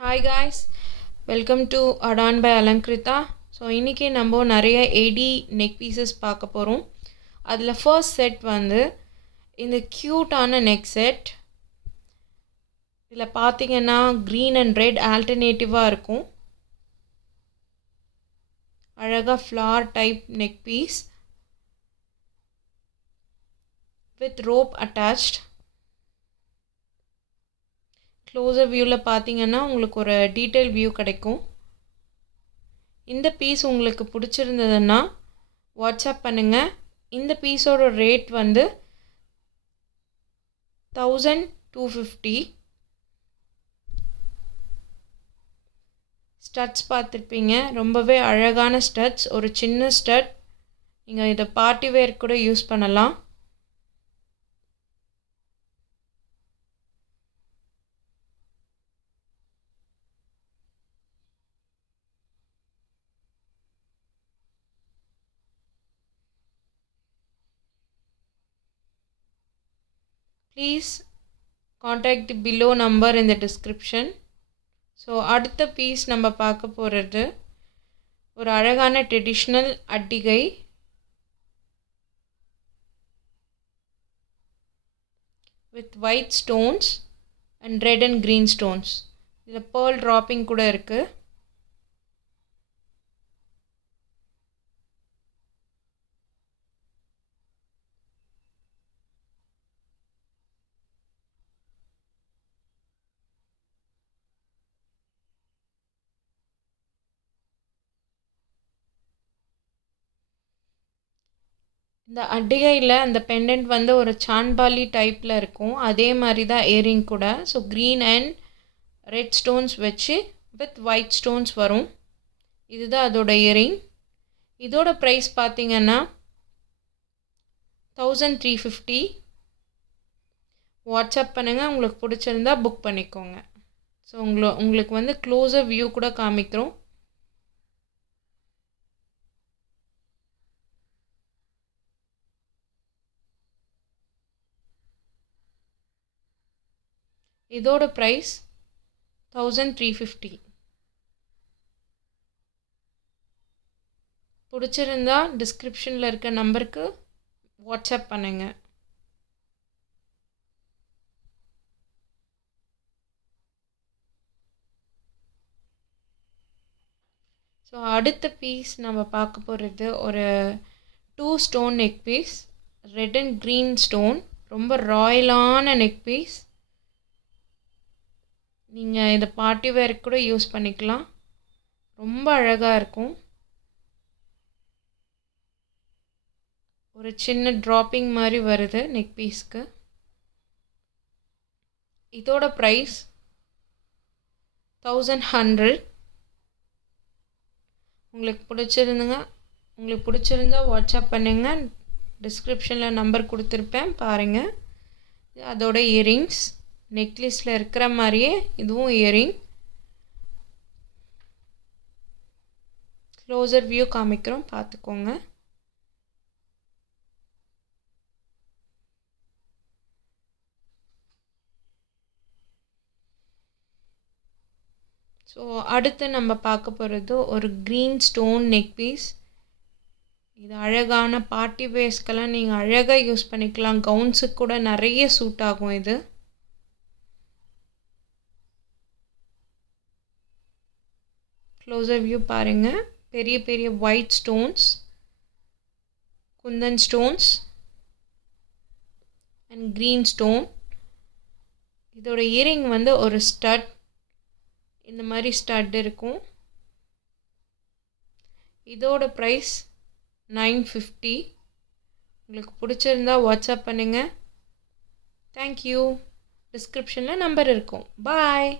Hi guys, welcome to Adan by Alankrita. So இன்றைக்கி நம்ம நிறைய 80 நெக் பீசஸ் பார்க்க போகிறோம். அதில் ஃபர்ஸ்ட் செட் வந்து இந்த க்யூட்டான நெக் செட். இதில் பார்த்தீங்கன்னா க்ரீன் அண்ட் ரெட் ஆல்டர்னேட்டிவாக இருக்கும். அழகாக flare type neck piece with rope attached. Closer வியூவில் பார்த்தீங்கன்னா உங்களுக்கு ஒரு டீட்டெயில் வியூ கிடைக்கும். இந்த பீஸ் உங்களுக்கு பிடிச்சிருந்ததுன்னா வாட்ஸ்அப் பண்ணுங்கள். இந்த பீஸோட ரேட் வந்து 1250. ஸ்டட்ஸ் பார்த்துருப்பீங்க, ரொம்பவே அழகான ஸ்டட்ஸ். ஒரு சின்ன ஸ்டட், நீங்கள் இதை பார்ட்டி வேர் கூட யூஸ் பண்ணலாம். Please contact the below number in the description. So அடுத்த பீஸ் நம்ம பார்க்க போகிறது ஒரு அழகான ட்ரெடிஷ்னல் அட்டிகை. With white stones and red and green stones. இதில் பேர்ல் ட்ராப்பிங் கூட இருக்குது. இந்த அட்டிகையில் அந்த பெண்டன்ட் வந்து ஒரு சான்பாலி டைப்பில் இருக்கும். அதே மாதிரி தான் இயரிங் கூட. So green and red stones வச்சு வித் ஒயிட் ஸ்டோன்ஸ் வரும். இதுதான் அதோட இயரிங். இதோட ப்ரைஸ் பார்த்தீங்கன்னா 1350. வாட்ஸ்அப் பண்ணுங்கள், உங்களுக்கு பிடிச்சிருந்தா புக் பண்ணிக்கோங்க. ஸோ உங்களுக்கு வந்து க்ளோஸர் வியூ கூட காமிக்கிறோம். இதோட ப்ரைஸ் 1350. பிடிச்சிருந்தா டிஸ்கிரிப்ஷனில் இருக்க நம்பருக்கு வாட்ஸ்அப் பண்ணுங்கள். ஸோ அடுத்த பீஸ் நம்ம பார்க்க போகிறது ஒரு 2 stone neck piece. Red and green stone, ரொம்ப ராயலான நெக் பீஸ். நீங்கள் இதை பார்ட்டி வேருக்கு கூட யூஸ் பண்ணிக்கலாம். ரொம்ப அழகாக இருக்கும். ஒரு சின்ன ட்ராப்பிங் மாதிரி வருது நெக் பீஸ்க்கு. இதோட ப்ரைஸ் 1100. உங்களுக்கு பிடிச்சிருந்தா வாட்ஸ்அப் பண்ணுங்கள். டிஸ்கிரிப்ஷனில் நம்பர் கொடுத்துருப்பேன், பாருங்கள். அதோட இயரிங்ஸ் நெக்லஸில் இருக்கிற மாதிரியே இதுவும் இயரிங். க்ளோஸர் வியூ காமிக்கிறோம், பார்த்துக்கோங்க. ஸோ அடுத்து நம்ம பார்க்க போகிறது ஒரு க்ரீன் ஸ்டோன் நெக் பீஸ். இது அழகான பார்ட்டி வேர்ஸ்க்கெல்லாம் நீங்கள் அழகாக யூஸ் பண்ணிக்கலாம். கவுன்ஸுக்கு கூட நிறைய சூட் ஆகும் இது. க்ளோஸர் வியூ பாருங்கள். பெரிய பெரிய white stones, Kundan stones and green stone. இதோட இயரிங் வந்து ஒரு ஸ்டட், இந்த மாதிரி ஸ்டட் இருக்கும். இதோட ப்ரைஸ் 950. உங்களுக்கு பிடிச்சிருந்தா வாட்ஸ்அப் பண்ணுங்கள். தேங்க்யூ. டிஸ்கிரிப்ஷனில் நம்பர் இருக்கும். பாய்.